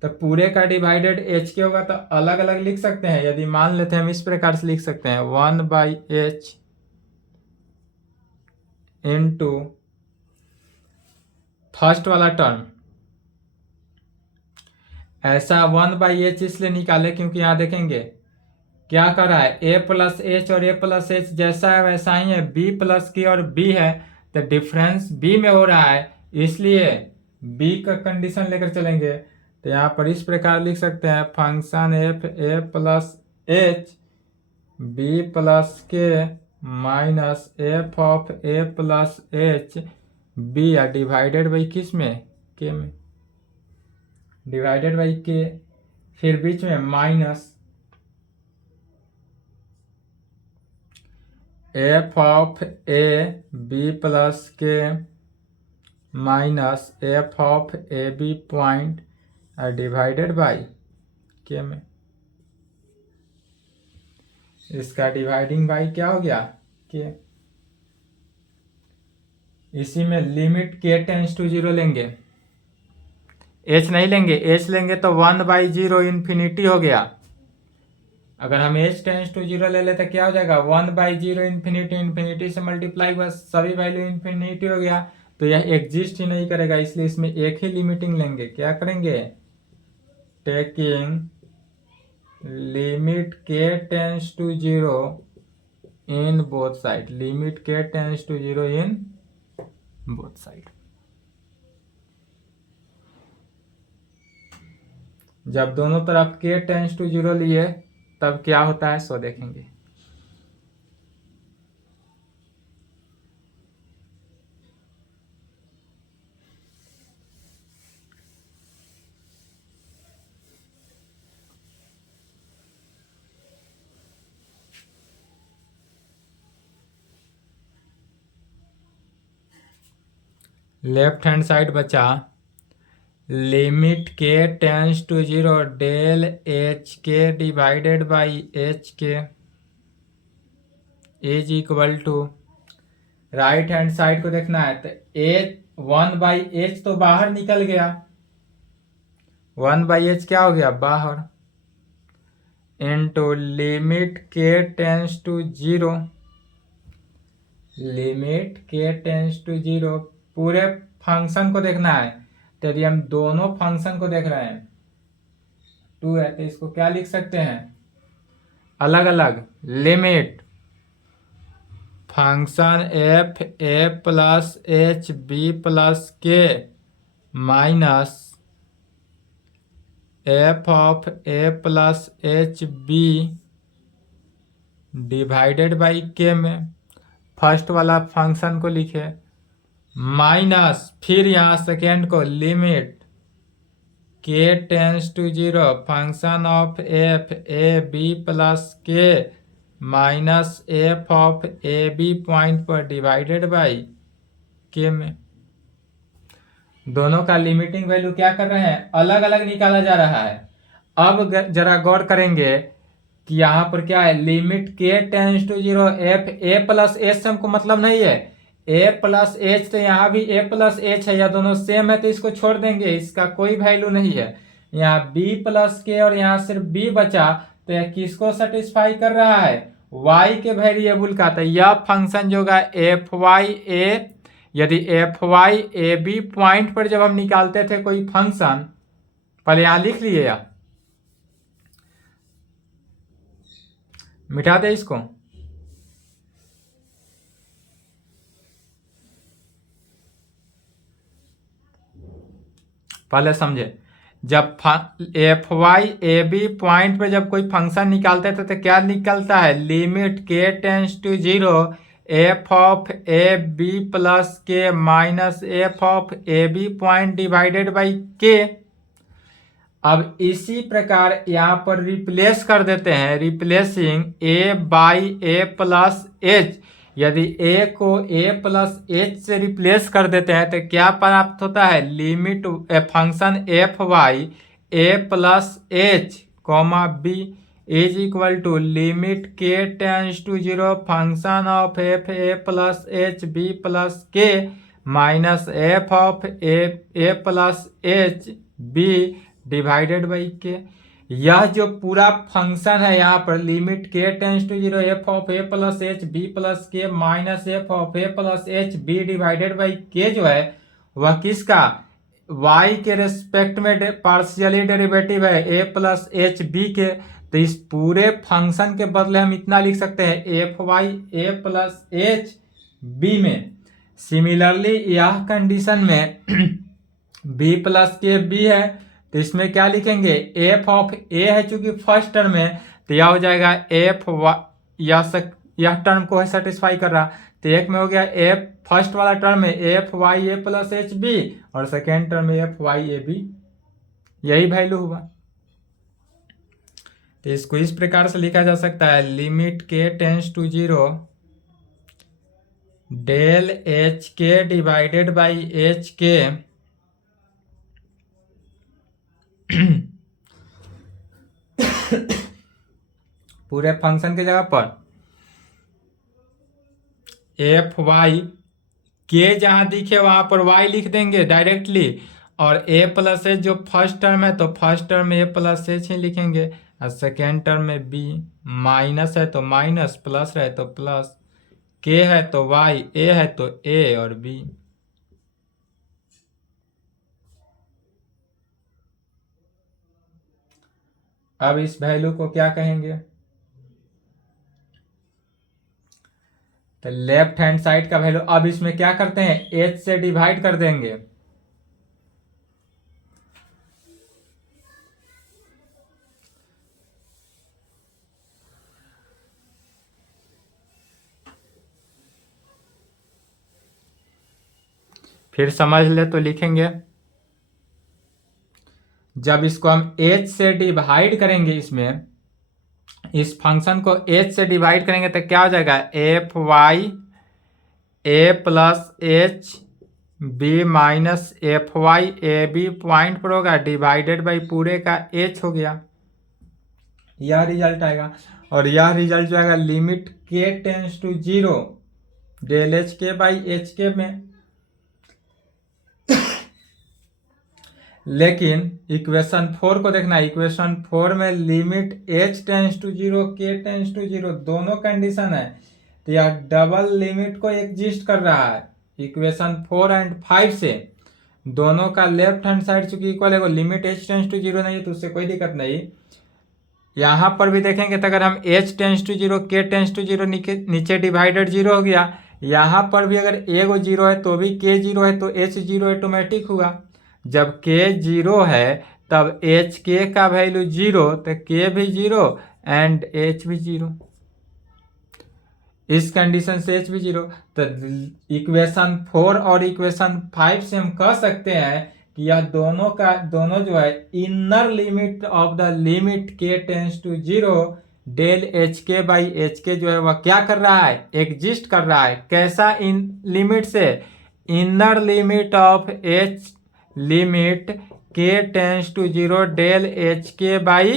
तो पूरे का डिवाइडेड एच के होगा तो अलग अलग लिख सकते हैं। यदि मान लेते हैं हम इस प्रकार से लिख सकते हैं 1/h इंटू फर्स्ट वाला टर्म, ऐसा 1/h इसलिए निकाले क्योंकि यहां देखेंगे क्या कर रहा है, a प्लस एच और a प्लस एच जैसा है वैसा ही है, b प्लस की और b है, तो डिफरेंस b में हो रहा है, इसलिए b का कंडीशन लेकर चलेंगे। तो यहाँ पर इस प्रकार लिख सकते हैं function f a plus h b plus के minus F of a plus h b या डिवाइडेड बाई किस में, के में, डिवाइडेड बाई के, फिर बीच में minus F of A B plus के minus F of A B point divided by k में। इसका डिवाइडिंग बाई क्या हो गया, के। इसी में लिमिट के टेंस टू 0 लेंगे, एच नहीं लेंगे, एच लेंगे तो 1/0 इन्फिनिटी हो गया। अगर हम एच टेंस टू 0 ले लेते क्या हो जाएगा, 1/0 इन्फिनिटी, इन्फिनिटी से मल्टीप्लाई बस सभी वैल्यू इन्फिनिटी हो गया, तो यह एग्जिस्ट ही नहीं करेगा, इसलिए इसमें एक ही लिमिटिंग लेंगे। क्या करेंगे, टेकिंग लिमिट के tends to 0 in both side, limit के tends to 0 in both side. जब दोनों तरफ के टेंस टू 0 लिए तब क्या होता है सो देखेंगे। लेफ्ट हैंड साइड बचा लिमिट के टेंस टू 0 डेल एच के डिवाइडेड बाई एच के is equal to, right hand side को देखना है तो एच 1/h तो बाहर निकल गया, 1/h क्या हो गया बाहर, इनटू लिमिट के टेंस टू 0, लिमिट के टेंस टू 0 पूरे फंक्शन को देखना है। तो यदि हम दोनों फंक्शन को देख रहे हैं 2 है तो इसको क्या लिख सकते हैं अलग अलग, limit function F A plus H B plus के minus F of A plus H b divided by k में, फर्स्ट वाला फंक्शन को लिखे, माइनस फिर यहाँ सेकेंड को लिमिट के tends to 0 function of F A B plus के minus F of A B point पर डिवाइडेड बाई के में। दोनों का लिमिटिंग वैल्यू क्या कर रहे हैं, अलग अलग निकाला जा रहा है। अब जरा गौर करेंगे कि यहाँ पर क्या है, लिमिट के tends to 0 f A plus h से हमको मतलब नहीं है, ए प्लस एच तो यहाँ भी ए प्लस एच है, या दोनों सेम है तो इसको छोड़ देंगे, इसका कोई वैल्यू नहीं है। यहाँ बी प्लस के और यहाँ सिर्फ बी बचा, तो यह किसको सेटिस्फाई कर रहा है, वाई के वेरिएबल का। तो यह फंक्शन जो होगा एफ वाई ए, यदि f Y A B point पर जब हम निकालते थे कोई फंक्शन, पहले यहाँ लिख लिए या मिटा दे इसको, पहले समझे। जब f Y A B point पे जब कोई फंक्शन निकालते थे तो क्या निकलता है, लिमिट के tends to 0 f of A B plus के minus F of A B point divided by k. अब इसी प्रकार यहाँ पर रिप्लेस कर देते हैं, replacing a by a plus h, यदि ए को ए प्लस एच से रिप्लेस कर देते हैं तो क्या प्राप्त होता है, limit function F Y A plus h comma b is equal to limit के tends to zero function of F A plus H B plus के minus F of A plus H b divided by k. यह जो पूरा function है यहाँ पर limit के tends to zero f of A plus H B plus के minus F of A plus H b divided by k जो है वह किसका, y के रेस्पेक्ट में पार्शियली डेरिवेटिव है ए प्लस एच बी के। तो इस पूरे फंक्शन के बदले हम इतना लिख सकते हैं एफ वाई ए प्लस एच बी में। सिमिलरली यह कंडीशन में बी प्लस के बी है तो इसमें क्या लिखेंगे, एफ ऑफ ए है चूंकि फर्स्ट टर्म है तो यह हो जाएगा एफ यह टर्म को है सेटिस्फाई कर रहा, तो एक में हो गया एफ फर्स्ट वाला टर्म है एफ वाई ए प्लस एच बी और सेकेंड टर्म है एफ वाई ए बी, यही वैल्यू हुआ। तो इसको इस प्रकार से लिखा जा सकता है लिमिट के tends to zero del H के डिवाइडेड बाई एच के पूरे फंक्शन के जगह पर एफ वाई के जहां दिखे वहां पर वाई लिख देंगे डायरेक्टली और ए प्लस एच जो फर्स्ट टर्म है तो फर्स्ट टर्म में ए प्लस एच ही लिखेंगे और सेकेंड टर्म में बी, माइनस है तो माइनस, प्लस है तो प्लस, के है तो वाई, ए है तो ए और बी। अब इस वैल्यू को क्या कहेंगे, तो लेफ्ट हैंड साइड का वैल्यू अब इसमें क्या करते हैं एच से डिवाइड कर देंगे। फिर समझ ले तो लिखेंगे जब इसको हम h से डिवाइड करेंगे, इसमें इस फंक्शन को h से डिवाइड करेंगे तो क्या हो जाएगा f Y A plus H B minus F Y A B point पर होगा डिवाइडेड बाई पूरे का h हो गया, यह रिजल्ट आएगा। और यह रिजल्ट जो आएगा लिमिट के tends to zero del H k by H k में। लेकिन इक्वेशन 4 को देखना, इक्वेशन 4 में limit h tends to zero k tends to zero दोनों कंडीशन है तो यह डबल लिमिट को एग्जिस्ट कर रहा है इक्वेशन 4 एंड 5 से। दोनों का लेफ्ट हैंड साइड चूंकि इक्वल है, limit h tends to zero नहीं है तो उससे कोई दिक्कत नहीं। यहाँ पर भी देखेंगे तो अगर हम h tends to zero k tends to zero नीचे डिवाइडेड जीरो हो गया, यहाँ पर भी अगर a जीरो है तो भी k जीरो है तो h जीरो ऑटोमेटिक हुआ। जब k जीरो है तब एच के का वैल्यू जीरो तो k भी जीरो एंड h भी जीरो, इस कंडीशन से h भी जीरो। तो इक्वेशन 4 और इक्वेशन 5 से हम कह सकते हैं कि यह दोनों जो है inner limit of the limit k tends to zero del H k by H k जो है वह क्या कर रहा है, एग्जिस्ट कर रहा है। कैसा, इन लिमिट से inner limit of h limit के tends to zero del H k by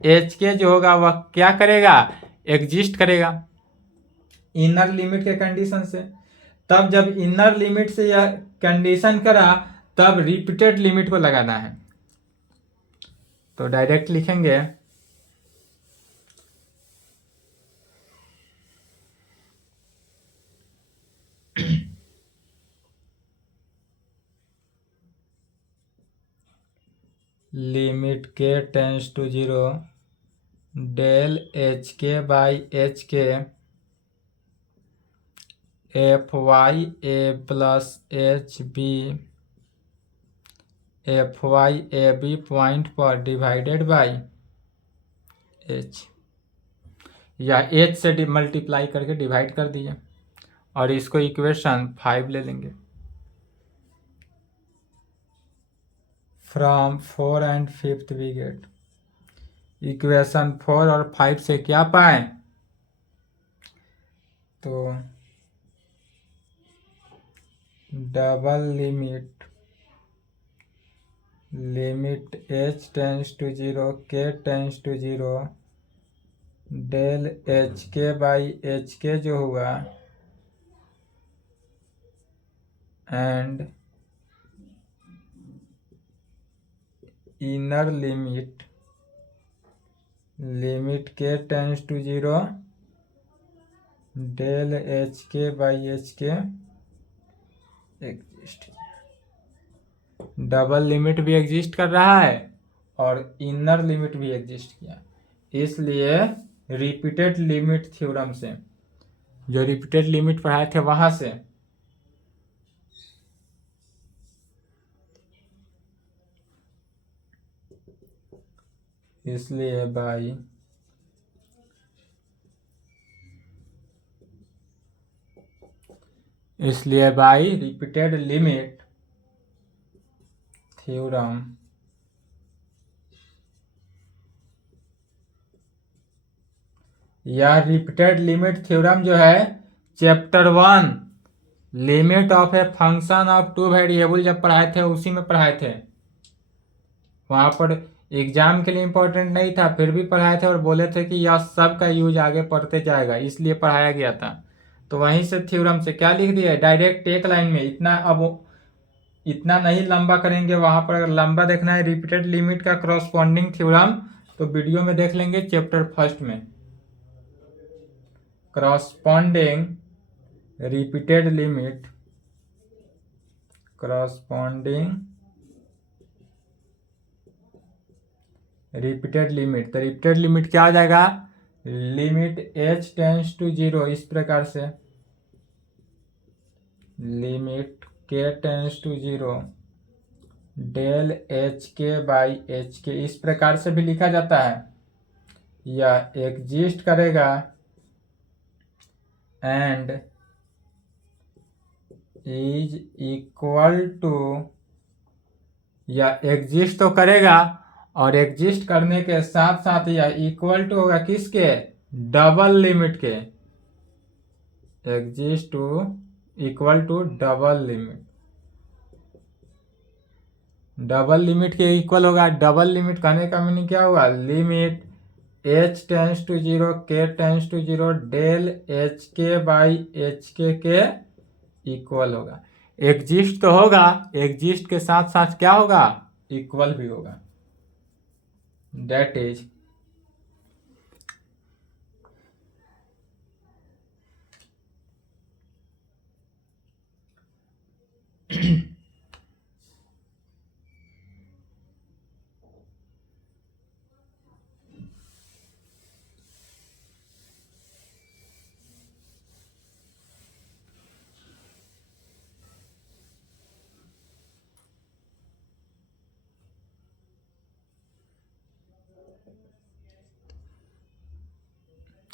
H k जो होगा वह क्या करेगा, एग्जिस्ट करेगा इनर लिमिट के कंडीशन से। तब जब इनर लिमिट से यह कंडीशन करा तब रिपीटेड लिमिट को लगाना है, तो डायरेक्ट लिखेंगे लिमिट के tends to zero del H k by H k f Y A plus H B f Y A B point पर डिवाइडेड बाई एच, या एच से मल्टीप्लाई करके डिवाइड कर दिए और इसको इक्वेशन 5 ले लेंगे। From 4 and 5th we get equation 4 और 5 से क्या पाए, तो double limit h tends to 0 k tends to 0 del H k by H k जो हुआ and inner limit k tends to 0 del H k by H k exist. Double limit भी exist कर रहा है और इनर लिमिट भी exist किया, इसलिए रिपीटेड लिमिट थ्योरम से, जो रिपीटेड लिमिट पढ़ाए थे वहां से इसलिए बाई रिपीटेड लिमिट थ्योरम यह रिपीटेड लिमिट थ्योरम जो है chapter 1 limit of a function of two variable जब पढ़ाए थे उसी में पढ़ाए थे। वहां पर एग्जाम के लिए इंपॉर्टेंट नहीं था, फिर भी पढ़ाए थे और बोले थे कि यह सब का यूज आगे पढ़ते जाएगा, इसलिए पढ़ाया गया था। तो वहीं से थ्योरम से क्या लिख दिया डायरेक्ट एक लाइन में, इतना अब इतना नहीं लंबा करेंगे। वहां पर अगर लंबा देखना है रिपीटेड लिमिट का करस्पॉन्डिंग थ्योरम तो वीडियो में देख लेंगे चैप्टर 1 में। करस्पॉन्डिंग रिपीटेड लिमिट तो रिपीटेड लिमिट क्या आ जाएगा, लिमिट h टेंस टू 0 इस प्रकार से, limit k tends to 0 del H k by H k इस प्रकार से भी लिखा जाता है। यह एग्जिस्ट करेगा एंड इज इक्वल टू, या एग्जिस्ट तो करेगा और एग्जिस्ट करने के साथ साथ यह इक्वल टू होगा किसके, डबल लिमिट के, exist to equal to double limit के इक्वल होगा। डबल लिमिट कहने का मीनिंग क्या हुआ, limit h tends to 0 k tends to 0 del H k by H k equal होगा। एग्जिस्ट तो होगा, एग्जिस्ट के साथ साथ क्या होगा, इक्वल भी होगा। दैट इज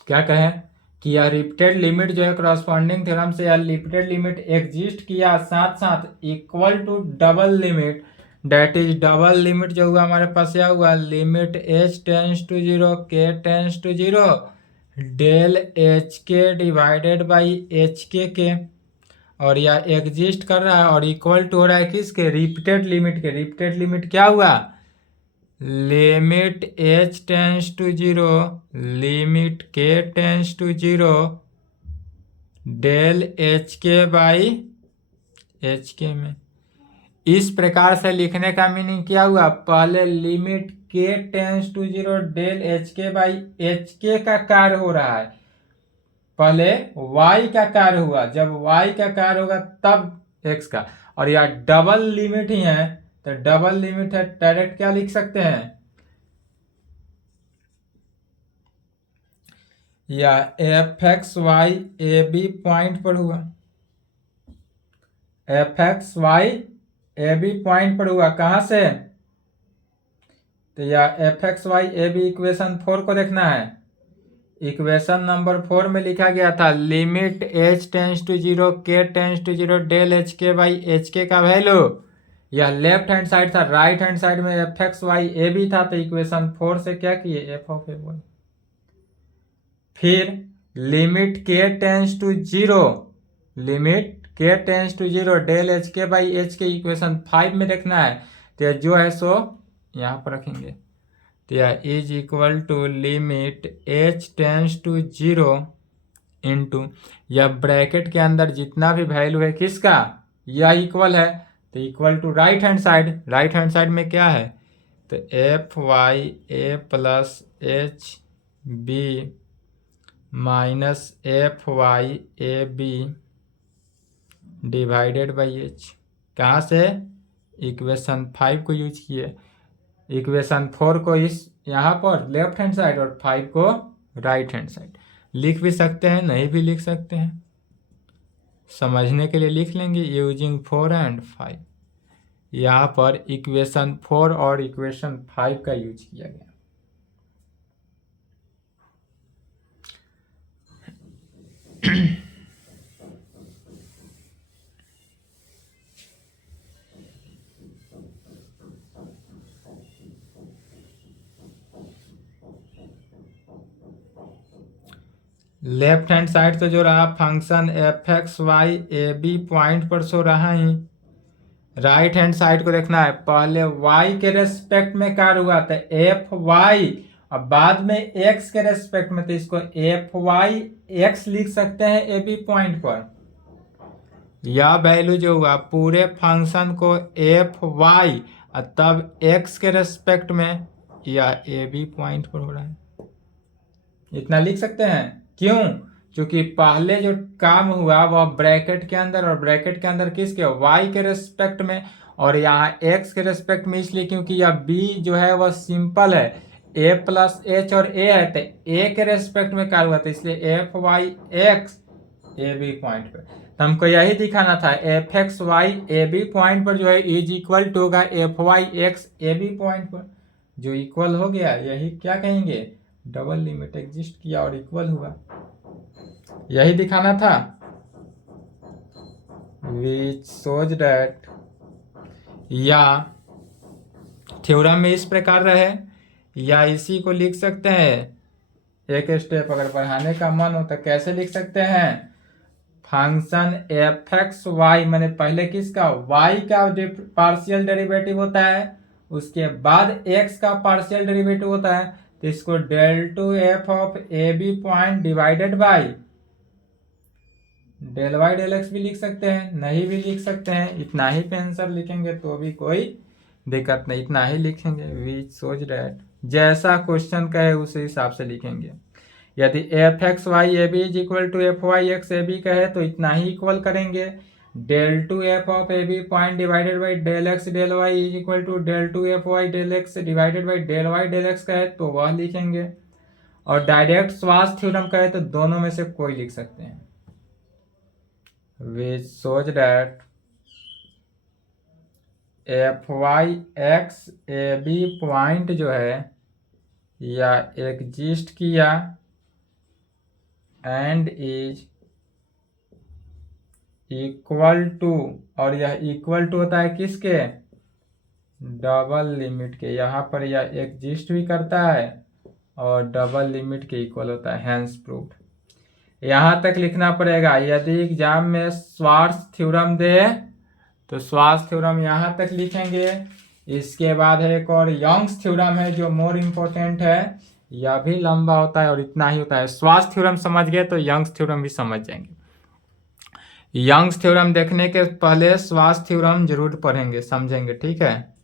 क्या कहें कि यह रिपीटेड लिमिट जो है करस्पॉन्डिंग थ्योरम से यह रिपीटेड लिमिट एग्जिस्ट किया, साथ साथ equal to double limit, that is double limit जो हुआ हमारे पास यह हुआ limit h tends to 0 k tends to 0 del H के डिवाइडेड बाई एच के, और यह एग्जिस्ट कर रहा है और इक्वल टू हो रहा है किसके, रिपीटेड लिमिट के। रिपीटेड लिमिट क्या हुआ, limit h tends to 0 limit k tends to 0 del H k by H k में। इस प्रकार से लिखने का मीनिंग क्या हुआ, पहले limit k tends to 0 del H k by H k का कार्य हो रहा है, पहले y का कार्य हुआ, जब y का कार्य होगा तब x का, और यह डबल लिमिट ही है तो डबल लिमिट है, डायरेक्ट क्या लिख सकते हैं, या f x Y A B point पर हुआ, F x Y A B point पर हुआ, कहां से, तो यह एफ एक्स वाई ए बी इक्वेशन 4 को देखना है। इक्वेशन नंबर 4 में लिखा गया था limit h tends to 0 k tends to 0 del H k by H k का वैल्यू, यह लेफ्ट हैंड साइड था, राइट हैंड साइड में एफ एक्स वाई ए बी था, तो इक्वेशन 4 से क्या किए, एफ ऑफ ए बोल। फिर limit k tends to 0, limit k tends to 0 del H k by H k equation 5 में देखना है, तो यह जो है सो यहाँ पर रखेंगे। तो यह is equal to limit H tends to 0 into यह ब्रैकेट के अंदर जितना भी वैल्यू है किसका, यह इक्वल है, तो equal to right hand side में क्या है, तो f Y A plus H B minus F Y A b divided by h. कहाँ से, इक्वेशन 5 को यूज किए, इक्वेशन 4 को इस यहाँ पर लेफ्ट हैंड साइड और 5 को राइट हैंड साइड। लिख भी सकते हैं, नहीं भी लिख सकते हैं, समझने के लिए लिख लेंगे यूजिंग 4 एंड 5। यहाँ पर इक्वेशन 4 और इक्वेशन 5 का यूज किया गया। लेफ्ट हैंड साइड तो जो रहा function F x Y A B point पर सो रहा ही। राइट हैंड साइड को देखना है, पहले y के रेस्पेक्ट में कार्य हुआ था एफ वाई, और बाद में x के रेस्पेक्ट में, तो इसको एफ वाई एक्स लिख सकते हैं ए बी पॉइंट पर। यह वैल्यू जो हुआ पूरे फंक्शन को एफ वाई तब x के रेस्पेक्ट में यह ए बी पॉइंट पर हो रहा है, इतना लिख सकते हैं। क्यों, क्योंकि पहले जो काम हुआ वह ब्रैकेट के अंदर, और ब्रैकेट के अंदर किसके, y के रेस्पेक्ट में, और यहाँ x के रेस्पेक्ट में, इसलिए क्योंकि यह b जो है वह सिंपल है, a प्लस एच और a है, तो a के रेस्पेक्ट में कार्य हुआ था, इसलिए f Y x A B point पर। तो हमको यही दिखाना था, f x Y A B point पर जो है इज इक्वल टू होगा f Y x A B point पर। जो इक्वल हो गया यही क्या कहेंगे, डबल लिमिट एग्जिस्ट किया और इक्वल हुआ, यही दिखाना था। विच शोज दैट, या थ्योरम में इस प्रकार रहे, या इसी को लिख सकते हैं एक स्टेप अगर बढ़ाने का मन हो तो कैसे लिख सकते हैं, फंक्शन एफ एक्स वाई मैंने पहले किसका, y का पार्शियल डेरिवेटिव होता है, उसके बाद x का पार्शियल डेरिवेटिव होता है, तो इसको del two F of A B point divided by del Y del x भी लिख सकते हैं, नहीं भी लिख सकते हैं, इतना ही पे आंसर लिखेंगे तो भी कोई दिक्कत नहीं, इतना ही लिखेंगे। विच शोज दैट, जैसा क्वेश्चन कहे उस हिसाब से लिखेंगे। यदि f x Y A b is equal to f Y x A b कहे तो इतना ही इक्वल करेंगे। Del two F of A B point divided by del x del y is equal to del two f y del x divided by del Y del x कहे तो वह लिखेंगे, और डायरेक्ट स्वास थ्योरम कहे तो दोनों में से कोई लिख सकते हैं। Which shows that f Y x A B point जो है या एग्जिस्ट किया एंड इज इक्वल टू, और यह इक्वल टू होता है किसके, डबल लिमिट के, यहाँ पर यह एग्जिस्ट भी करता है और डबल लिमिट के इक्वल होता है, हैंस प्रूव्ड। यहाँ तक लिखना पड़ेगा। यदि एग्जाम में स्वार्ट्ज थ्योरम दे तो स्वार्ट्ज थ्योरम यहाँ तक लिखेंगे। इसके बाद है एक और यंग्स थ्योरम है जो मोर इम्पोर्टेंट है, यह भी लंबा होता है और इतना ही होता है। स्वार्ट्ज थ्योरम समझ गए तो यंग्स थ्योरम भी समझ जाएंगे। यंग्स थ्योरम देखने के पहले स्वार्ट्ज थ्योरम जरूर पढ़ेंगे, समझेंगे, ठीक है।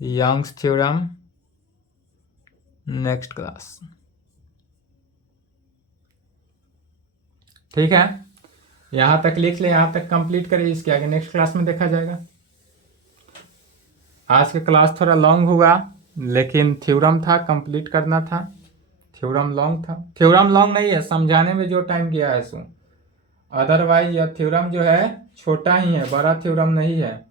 यंग्स थ्योरम नेक्स्ट क्लास, ठीक है। यहां तक लिख ले, यहां तक कंप्लीट करें, इसके आगे नेक्स्ट क्लास में देखा जाएगा। आज का क्लास थोड़ा लॉन्ग हुआ लेकिन थ्योरम था, कंप्लीट करना था। थ्योरम लॉन्ग था, थ्योरम लॉन्ग नहीं है, समझाने में जो टाइम गया है सो, अदरवाइज यह थ्योरम जो है छोटा ही है, बड़ा थ्योरम नहीं है।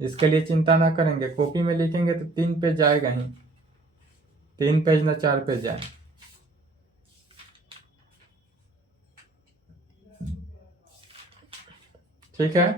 इसके लिए चिंता ना करेंगे, कॉपी में लिखेंगे तो 3 पेज जाएगा ही, 3 पेज ना 4 पेज जाए, ठीक है।